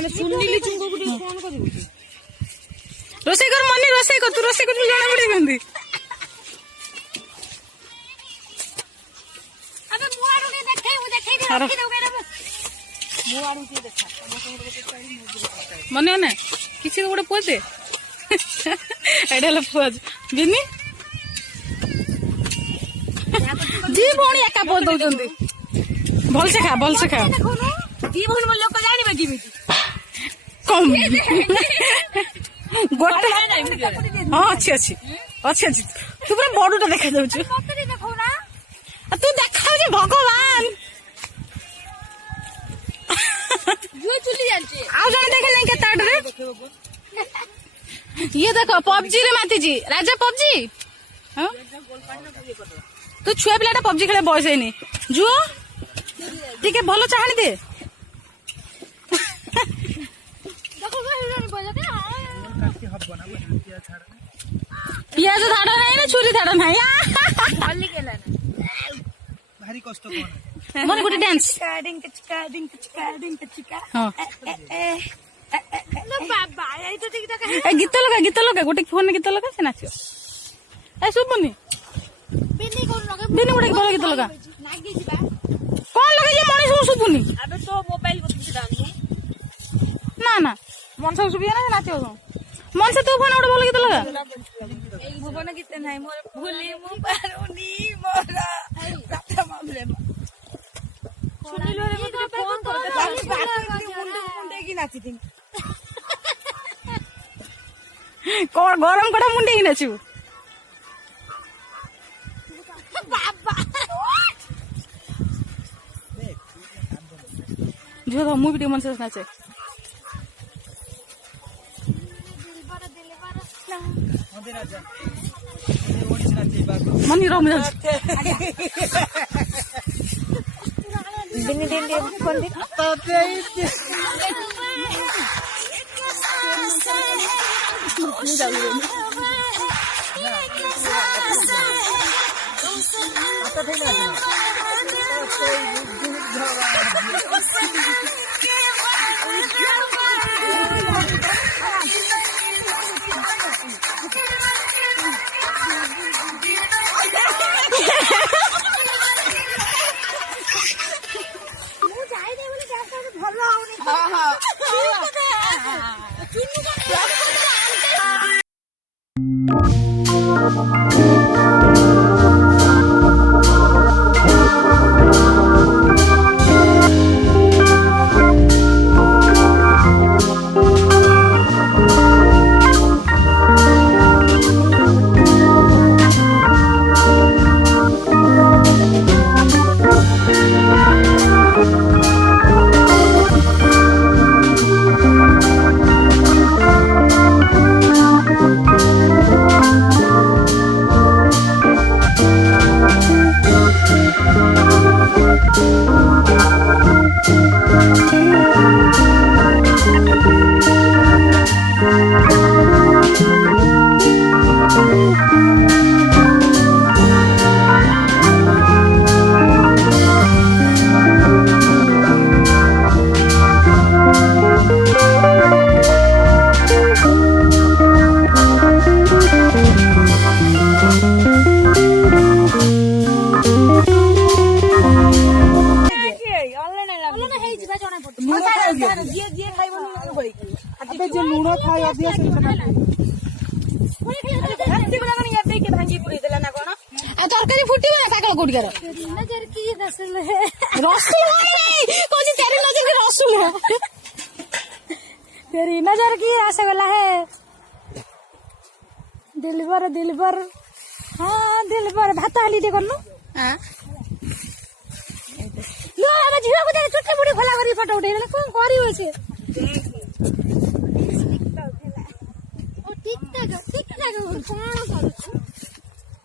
ମାନେ ସୁନିଲି ଚୁଙ୍ଗକୁ ଟିକେ ଫୋନ କରିବୁ ରୋଷେଇ କର ମନି ରୋଷେଇ କର ତୁ ରୋଷେଇ କରୁଛୁ ଜଣା ପଡିବ କେମିତି ଆବେ ମୁଁ ଆଡୁ ଟିକେ ଦେଖେଇ ଦେ ରଖି ଦଉ କେନ ମୁଁ ଆଡୁ ଟିକେ ଦେଖା ମନେ ନା କିଛି ଗୋଟେ ପୁଅ ଦେ ଏଇଟା ହେଲା ପୁଅ ବିନି ଜି ଭଉଣୀ ଏକା ପୁଅ ଦଉଛନ୍ତି ଭଲସେ ଖା ଦି ଭଉଣୀ ମୋ ଲୋକ ଜାଣିବେ କେମିତି କମ ଗୋଟେ ହଁ ଅଛି ତୁ ପୁରା ବଡଟା ଦେଖା ଯାଉଛୁ ତୁ ଦେଖାଉଛି ଭଗବାନ ଆଉ ଜଣେ ଦେଖେ ନାଇଁ କେତେ ଆଡରେ ଇଏ ଦେଖ ପବଜି ରେ ମାତିଛି ରାଜା ପବଜି ତୁ ଛୁଆ ପିଲାଟା ପବଜି ଖେଳେ ବୟସ ହେଇନି ଯୁଅ ଟିକେ ଭଲ ଚାହାଣି ଦେ ପିଆଜ ଧାଡ ନାହିଁ ନା ଛୁରୀ ଧାଡ ନାହିଁ ଭାରି କଷ୍ଟ ମୋର ଗୋଟେ ଡ୍ୟାନ୍ସ ଗୀତ ଲଗା ଗୋଟେ ଫୋନ ଗୀତ ଲଗା ସେ ନାଚିବ ଏ ଶୁଭୁନି ବିନି ଗୋଟେ ଭଲ ଗୀତ ଲଗା କଣ ଲଗେଇଛି ମଣିଷ ଶୁଭୁନି ନା ମଣିଷ ଶୁଭିବ ନା ନାଚିବ ମଣିଷ ତୁ ଫୋନ ଗୋଟେ ଭଲ ଗୀତ ଲଗା ଭୁବନ ଗୀତ ନାହିଁ ମୋର ଭୁଲି ମୁଁ ପାରୁନି ମୋର କଣ ଗରମ କଟା ମୁଣ୍ଡେଇକି ନାଚିବୁ ଝିଅ ମୁଁ ବି ଟିକେ ମଣିଷ ନାଚେ ମନି ରମ ଲୁଣ ଖାଇ ତରକାରୀ ଫୁଟିବ ନା ପାଗଳ କୋଉଠିକାର तेरी नजर की रसगुल्ला है दिलबर हाँ दिलबर भात हाली दे करनु लो अब झियो को चुट्टी बुडी खोला करी फोटो उठेले कोन करियो से ओ ठीक ठाक कोन करू